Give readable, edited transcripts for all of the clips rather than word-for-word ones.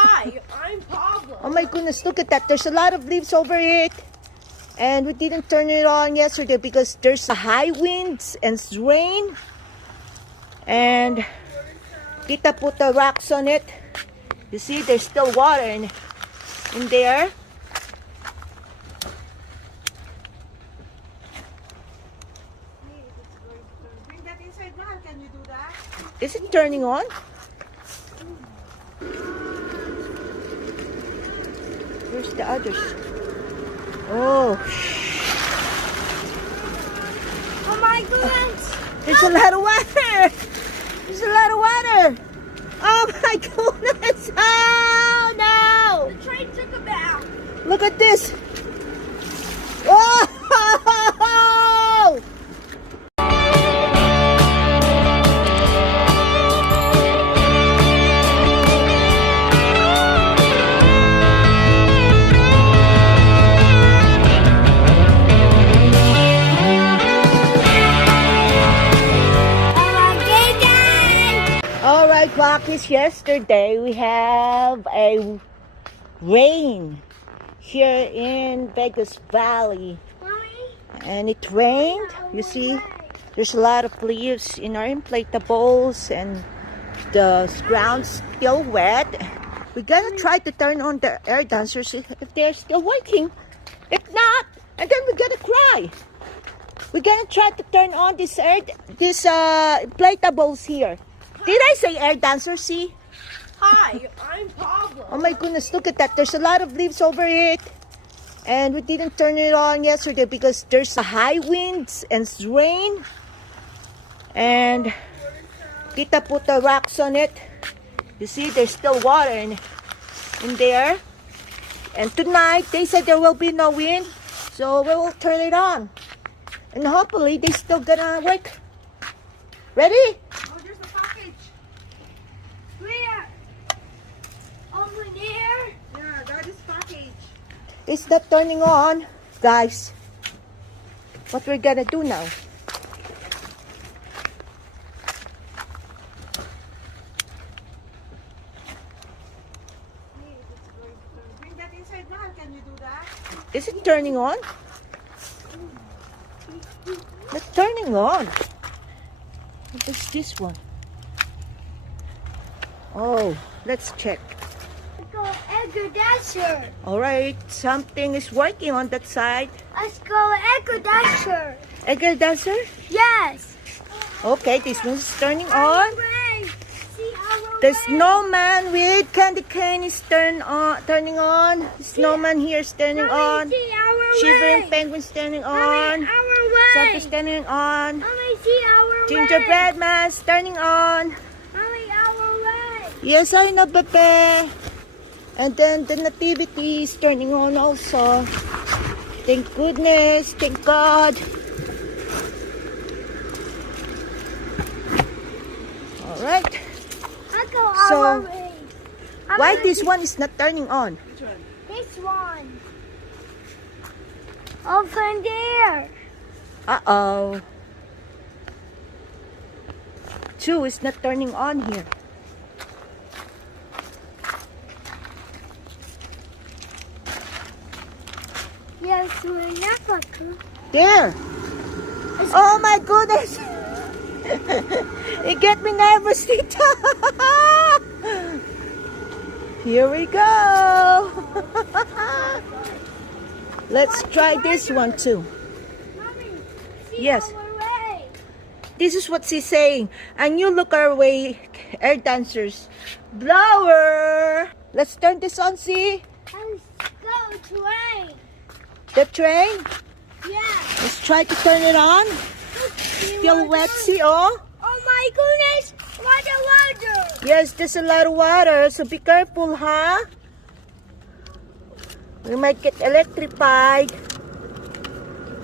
Hi, I'm Pablo. Oh my goodness, look at that. There's a lot of leaves over it. And we didn't turn it on yesterday because there's high winds and rain. And Tita put the rocks on it. You see, there's still water in there. Bring that inside now. Can you do that? Is it turning on? Where's the others? Oh. Oh my goodness! There's a lot of water. There's a lot of water. Oh my goodness. Oh no. The train took a bath. Look at this. Oh. Alright, WaCkieS, yesterday we have a rain here in Vegas Valley. Mommy? And it rained. You see, there's a lot of leaves in our inflatables and the ground's still wet. We're gonna try to turn on the air dancers if they're still working. If not, and then we're gonna cry. We're gonna try to turn on these inflatables here. Did I say air dancer? See? Hi, I'm Pablo. Oh my goodness, look at that. There's a lot of leaves over it. And we didn't turn it on yesterday because there's high winds and rain. And Tita put the rocks on it. You see, there's still water in there. And tonight, they said there will be no wind. So we will turn it on. And hopefully, they're still gonna work. Ready? Oh, there's a package. Where? Over there? Yeah, that is package. It's not turning on, guys. What we're gonna do now? Bring that inside now. Can you do that? Is it turning on? It's turning on. What is this one? Oh, let's check. Let's go Echo Dasher. Alright, something is working on that side. Let's go Echo Dasher. Egger dancer? Yes. Okay, this one's turning on. Ray. See our The way. snowman with candy cane is turning on. The snowman here is turning on. Mommy, see our Shivering way. penguin's turning Mommy, on. our way. Santa's turning on. Mommy, see our way. Gingerbread man's turning on. Mommy, our way. Yes, I know, Pepe. And then the nativity is turning on also. Thank goodness. Thank God. Alright. Let's go So, our way. Why this one is not turning on? This one. Over there. Uh-oh. 2 is not turning on here. Yes, we're never to. There. Oh my goodness. It get me nervous, Tita. Here we go. Let's try this one too. Mommy, see Yes. our way. This is what she's saying. And you look our way, air dancers. Blower. Let's turn this on, see? Let's go train. The train. Yeah. Let's try to turn it on. Still wet, see, oh? Oh my goodness. Water. Yes, there's a lot of water, so be careful, huh? We might get electrified.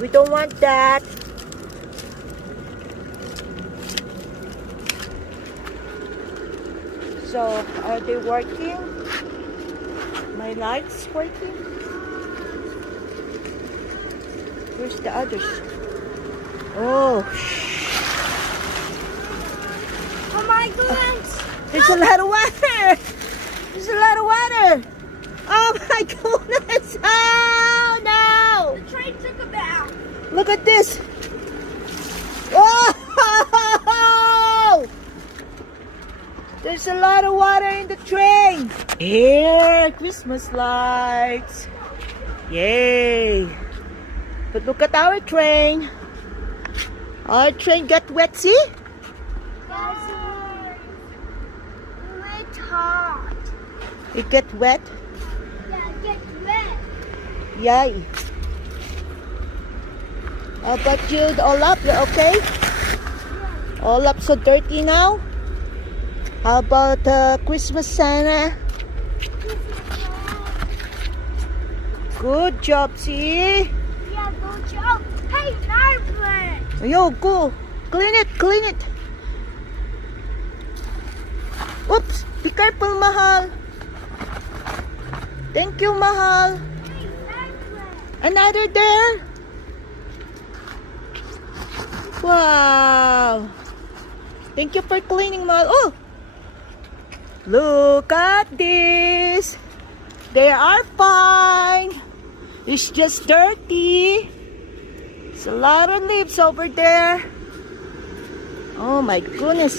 We don't want that. So, are they working? My lights working? Where's the others? Oh, Oh my goodness. there's a lot of water. There's a lot of water. Look at this. Oh! There's a lot of water in the train. Here, Christmas lights. Yay. But look at our train. Our train got wet, see? It's hot. It get wet? Yeah, get wet. Yay. How about you, all up? You okay? All up so dirty now? How about Christmas Santa? Good job, see? Yeah, good job. Hey, Margaret. Yo, go. Clean it, clean it. Oops, be careful, Mahal. Thank you, Mahal. Hey, Margaret. Another there. Wow. Thank you for cleaning, Mahal. Oh, look at this. They are fine. It's just dirty. There's a lot of leaves over there. Oh my goodness.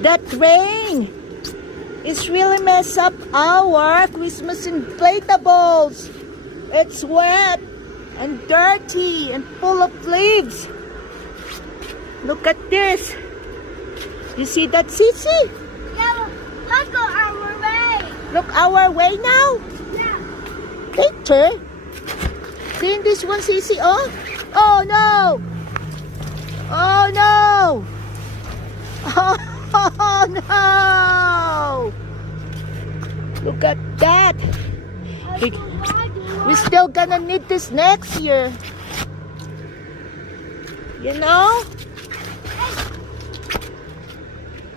That rain is really mess up our Christmas inflatables. It's wet and dirty and full of leaves. Look at this. You see that, Sissy? Yeah, let's go our way. Look our way now. Yeah. Later. Clean this one, Sissy. Oh, oh no. Oh no. Oh no. Look at that. We're still gonna need this next year. You know?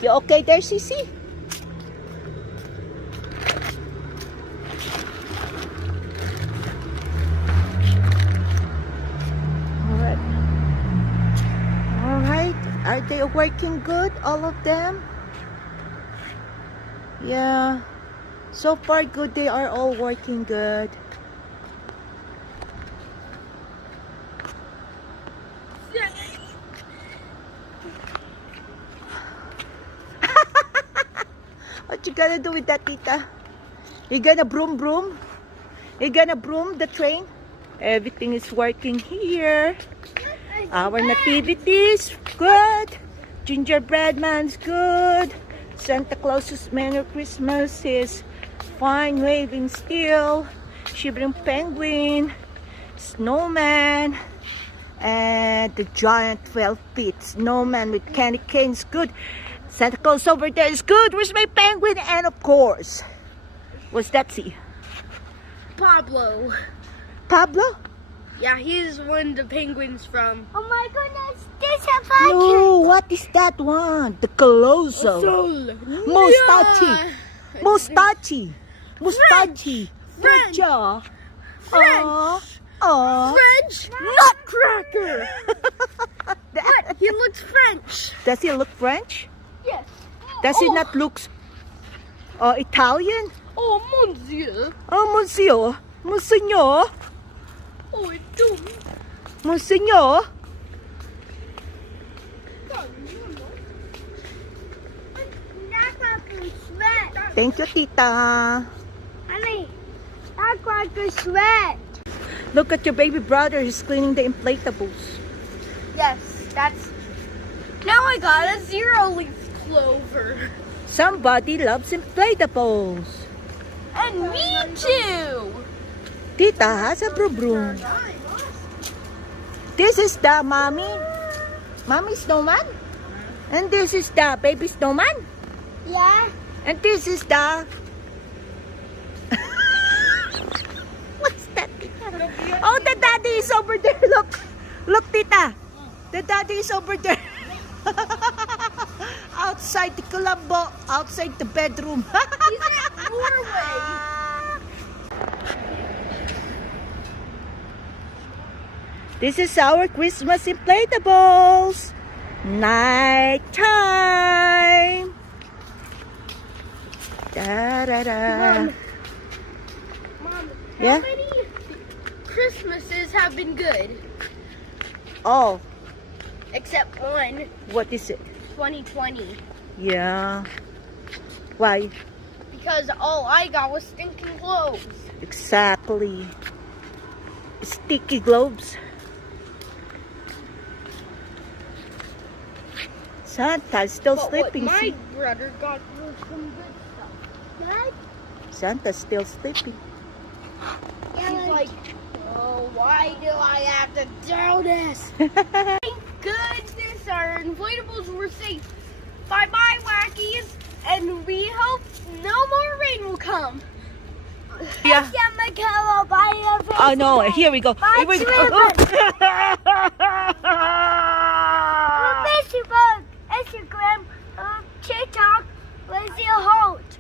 You okay there, Sissy? Alright. Are they working good, all of them? Yeah. So far good, they are all working good. What you gonna do with that, Tita? You gonna broom broom? You gonna broom the train? Everything is working here. Our nativity is good. Gingerbread man's good. Santa Claus's Merry Christmas is fine, waving still. Shivering penguin, snowman, and the giant 12-feet snowman with candy canes good. Santa Claus over there is good. Where's my penguin? And of course, what's that? See? Pablo. Pablo? Yeah, he's one of the penguins from. Oh my goodness, this is a bucket. No, what is that one? The Colosso. Mustachi. Mustachi. Mustachi. French. French. French nutcracker. What? He looks French. Does he look French? Yes. Does he not look Italian? Oh, monsieur. Oh, monsieur. Monsignor. Oh, it's too. Monsignor. Nutcracker sweat. Thank you, Tita. Honey, nutcracker sweat. Look at your baby brother. He's cleaning the inflatables. Yes, that's. Now I got a 0-leaf clover. Somebody loves inflatables. And me too. Tita has a broom. This is the mommy snowman. And this is the baby snowman. Yeah. And this is the... What's that, Tita? Oh, the daddy is over there. Look. Look, Tita. The daddy is over there. Outside the Colombo. Outside the bedroom. He's in Norway. This is our Christmas inflatables. Night time. Da da da. Mom, Yeah? Christmases have been good. Oh, Except one, what is it? 2020. Yeah. Why? Because all I got was stinking clothes. Exactly. Sticky globes. Santa's still But sleeping. what my See? brother got was some good stuff. What? Santa's still sleeping. He's like, oh, why do I have to do this? Thank goodness our inflatables were safe. Bye-bye, Wackies. And we hope no more rain will come. Yeah. Oh no, here we go. Here we go. Facebook, Instagram, TikTok, where's your HOLT'S?